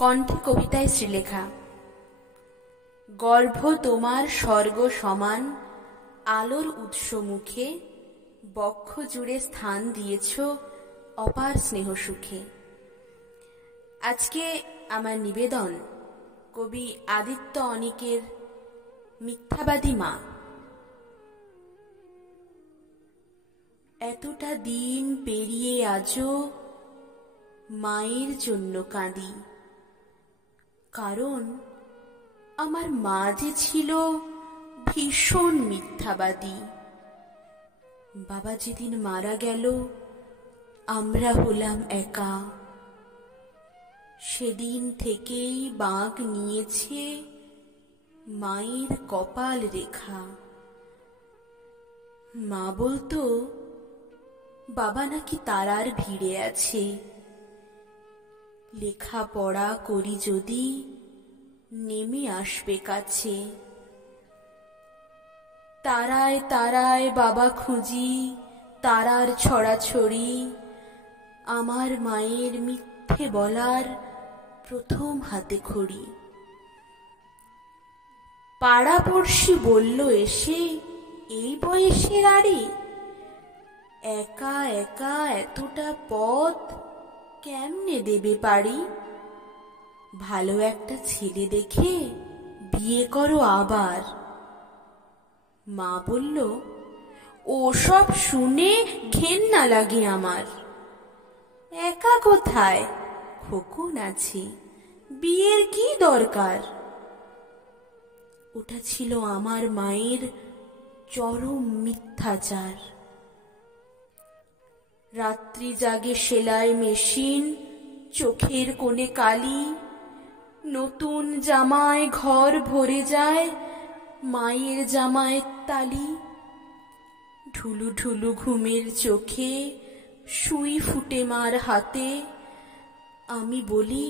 কণ্ঠে কবিতায় শ্রীলেখা। গর্ভ তোমার স্বর্গ সমান, আলোর উৎস মুখে, বক্ষ জুড়ে স্থান দিয়েছ অপার স্নেহ সুখে। আজকে আমার নিবেদন কবি আদিত্য অনিকের মিথ্যাবাদী মা। এতটা দিন পেরিয়ে আজও মায়ের জন্য কাঁদি, কারণ আমার মা যে ছিল ভীষণ মিথ্যাবাদী। বাবা যেদিন মারা গেল আমরা হলাম একা। সেদিন থেকেই বাঁক নিয়েছে মায়ের কপাল রেখা। মা বলতো বাবা নাকি তারার ভিড়ে আছে, লেখাপড়া করি যদি নেমে আসবে কাছে। তারায় তারায় বাবা খুঁজি, তারার ছড়াছড়ি, আমার মায়ের মিথ্যে বলার প্রথম হাতে খড়ি। পাড়াপড়শি বলল এসে, এই বয়সের আড়ে একা একা এতটা পথ কেমনে দেবে পারি? ভালো একটা ছেলে দেখে বিয়ে করো আবার। মা বলল ওসব শুনে ঘেন্না লাগে আমার। একা কোথায়, খোকন আছে, বিয়ের কি দরকার? ওটা ছিল আমার মায়ের চরম মিথ্যাচার। রাত্রি জাগে সেলাই মেশিন, চোখের কোণে কালি, নতুন জামায় ঘর ভরে যায় মায়ের জামায়ের তালি। ঢুলু ঢুলু ঘুমের চোখে সুই ফুটে মার হাতে। আমি বলি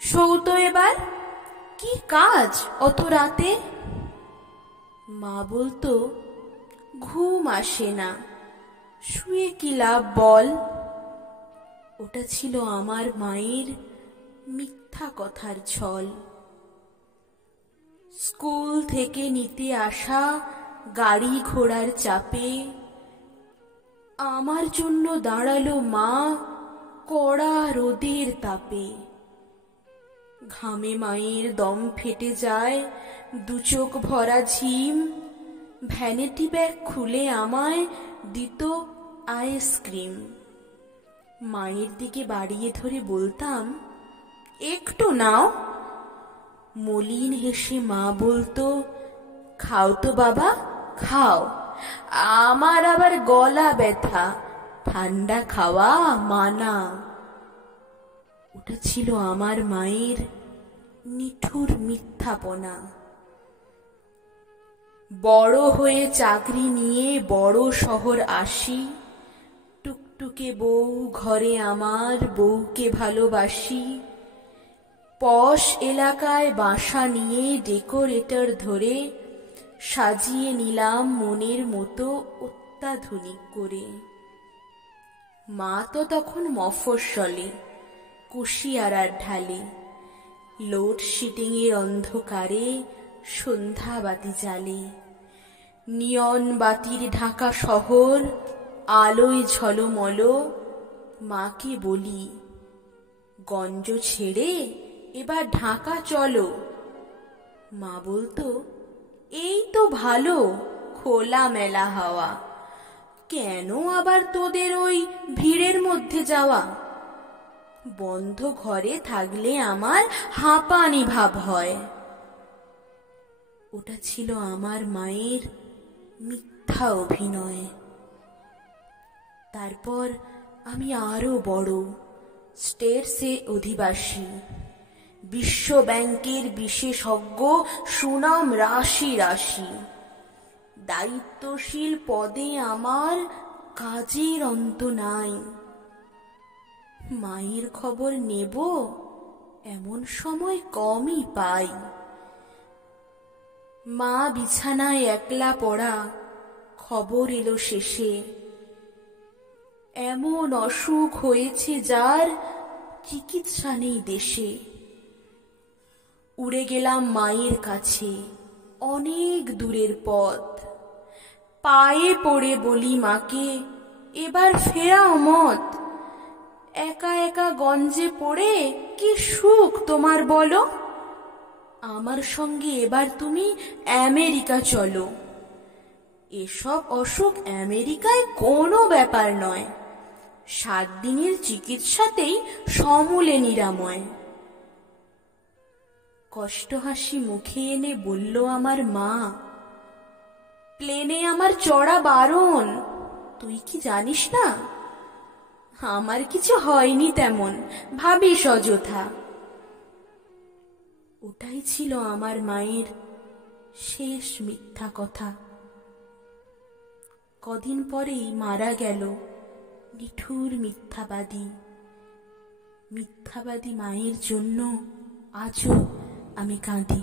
শোও এবার, কি কাজ অত রাতে? মা বলতো ঘুম আসে না, শুয়ে কি লাভ বল? ওটা ছিল আমার মায়ের মিথ্যা কথার ছল। স্কুল থেকে নিতে আসা গাড়ি ঘোড়ার চাপে আমার জন্য দাঁড়ালো মা কড়া রোদের তাপে। ঘামে মায়ের দম ফেটে যায়, দু চোখ ভরা ঝিম। ভ্যানিটি ব্যাগ খুলে আমায় দিত আইসক্রিম। মায়ের দিকে বাড়িয়ে ধরে বলতাম একটু নাও। মলিন হেসে মা বলতো খাও তো বাবা, খাও, আমার আবার গলা ব্যথা, ঠান্ডা খাওয়া মানা। ওটা ছিল আমার মায়ের নিঠুর মিথ্যাপনা। বড় হয়ে চাকরি নিয়ে বড় শহর আসি, টুকটুকে বউ ঘরে আমার, বউকে ভালোবাসি। পশ এলাকায় বাসা নিয়ে ডেকোরেটর ধরে সাজিয়ে নিলাম মনের মতো অত্যাধুনিক করে। মা তো তখন মফস্বলে, কুশিয়ারার ঢালে, লোডশেডিং এর অন্ধকারে সন্ধ্যা বাতি জ্বালে। নিয়ন বাতির ঢাকা শহর আলোয় ঝলমল। মাকে বলি গঞ্জ ছেড়ে এবার ঢাকা চলো। মা বলতো এই তো ভালো খোলা মেলা হাওয়া, কেন আবার তোদের ওই ভিড়ের মধ্যে যাওয়া? বন্ধ ঘরে থাকলে আমার হাঁপানি ভাব হয়। ওটা ছিল আমার মায়ের মিথ্যা অভিনয়। তারপর আমি আরো বড়, স্টেটসে অধিবাসী, বিশ্ব ব্যাংকের বিশেষজ্ঞ, সুনাম রাশি রাশি। দায়িত্বশীল পদে আমার কাজের অন্ত নাই। মায়ের খবর নেব এমন সময় কমই পাই। মা বিছানায় একলা পড়া, খবর এলো শেষে এমন অসুখ হয়েছে যার চিকিৎসা নেই দেশে। উড়ে গেলাম মায়ের কাছে, অনেক দূরের পথ। পায়ে পড়ে বলি মাকে, এবার ফেরাও মত। একা একা গঞ্জে পড়ে কি সুখ তোমার বলো। আমার সঙ্গে এবার তুমি আমেরিকা চলো। এসব অসুখ আমেরিকায় কোনো ব্যাপার নয়, 7 দিনের চিকিৎসাতেই সমূলে নিরাময়। কষ্ট হাসি মুখে এনে বলল আমার মা, প্লেনে আমার চড়া বারণ, তুই কি জানিস না? আমার কিছু হয়নি তেমন, ভাবিস অযথা। ওটাই ছিল আমার মায়ের শেষ মিথ্যা কথা। কদিন পরেই মারা গেল নিঠুর মিথ্যাবাদী। মিথ্যাবাদী মায়ের জন্য আজও আমি কাঁদি।